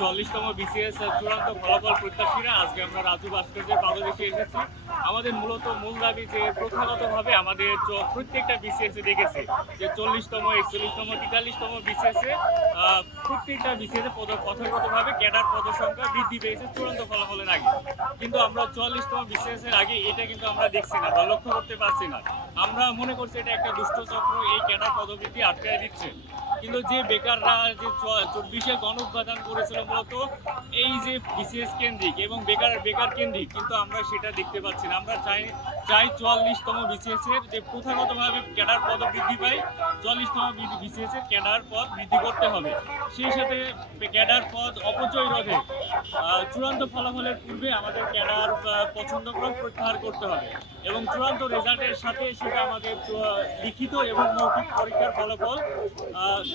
চল্লিশতম BCS চূড়ান্ত ফলাফল প্রত্যাশীরা। আজকে আমরা রাজু ভাস্কর্যের পাদদেশে এসেছি। আমাদের মূলত মূল দাবি যে প্রথাগতভাবে আমাদের প্রত্যেকটা বিসিএস দেখেছে যে চল্লিশতম, একচল্লিশতম, তেতাল্লিশতম বিসিএসে প্রত্যেকটা বিসিএসে পদ পথগতভাবে ক্যাডার পদসংখ্যা বৃদ্ধি পেয়েছে চূড়ান্ত ফলাফলের আগে। কিন্তু আমরা চুয়াল্লিশতম বিসিএস এর আগে এটা কিন্তু আমরা দেখছি না বা লক্ষ্য করতে পারছি না। আমরা মনে করছি এটা একটা দুষ্ট চক্র, এই ক্যাডার পদবৃদ্ধি আটকায় দিচ্ছে। কিন্তু যে বেকাররা যে চব্বিশে গণ উৎপাদন করেছিল মূলত, এই যে বিসিএস কেন্দ্রিক এবং বেকার বেকার কেন্দ্রিক, কিন্তু আমরা সেটা দেখতে পাচ্ছি না। আমরা চাই চাই চুয়াল্লিশতম বিসিএস এর যে প্রথাগতভাবে ক্যাডার পদ বৃদ্ধি পায়, চুয়াল্লিশতম বিসিএস এর ক্যাডার পদ বৃদ্ধি করতে হবে। সেই সাথে ক্যাডার পদ অপচয় রোধে চূড়ান্ত ফলাফলের পূর্বে আমাদের ক্যাডার পছন্দ পছন্দক্রম প্রত্যাহার করতে হবে। এবং চূড়ান্ত রেজাল্টের সাথে সেটা আমাদের লিখিত এবং মৌখিক পরীক্ষার ফলাফল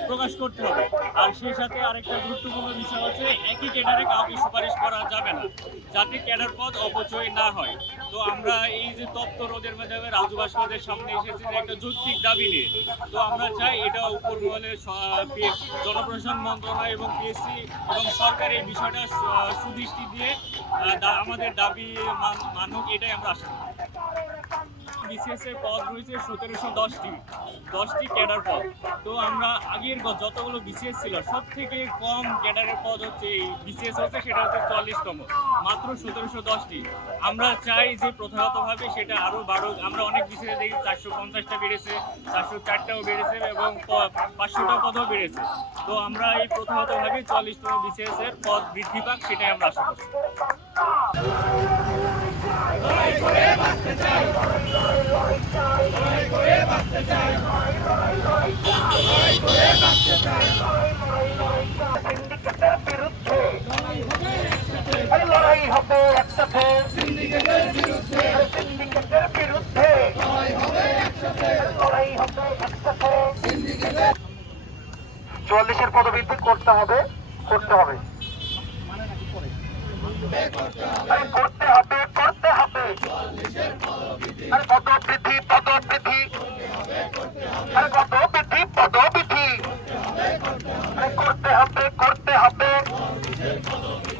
প্রকাশ করতে হবে। আর সেই সাথে আরেকটা গুরুত্বপূর্ণ বিষয় হচ্ছে, একই ক্যাডারে কাউকে সুপারিশ করা যাবে না, যাতে ক্যাডার পদ অপচয় না হয়। তো আমরা এই যে তপ্ত রোদের মাধ্যমে রাজু সামনে এসেছি যে একটা যৌক্তিক দাবি নিয়ে। তো আমরা চাই এটা উপর মহলে জনপ্রশাসন মন্ত্রণালয় এবং পিএসসি এবং সরকার এই বিষয়টা সুদৃষ্টি দিয়ে আমাদের দাবি মান- মানুক, এটাই আমরা আশা করি। বিসিএস এর পদ রয়েছে সতেরোশো দশটি দশটি ক্যাডার পদ তো আমরা আগের যতগুলো বিসিএস ছিল সব থেকে কম ক্যাডারের পদ হচ্ছে এই বিসিএস হচ্ছে সেটা হচ্ছে চল্লিশতম, মাত্র সতেরোশো দশটি। আমরা চাই যে প্রথাগতভাবে সেটা আরও বাড়ুক। আমরা অনেক বিসিএস দেখি, চারশো পঞ্চাশটা বেড়েছে, চারশো চারটাও বেড়েছে এবং পাঁচশোটা পদও বেড়েছে। তো আমরা এই প্রথাগতভাবে চল্লিশতম বিসিএস এর পদ বৃদ্ধি পাক, সেটাই আমরা আশা করছি। সিন্ডিকেটের বিরুদ্ধে লড়াই হবে একসাথে চুয়াল্লিশের পদবৃদ্ধি করতে হবে করতে হবে। করতে হবে করতে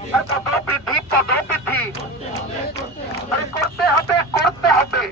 আরে পদবৃদ্ধি পদবৃদ্ধি আরে করতে হবে করতে হবে।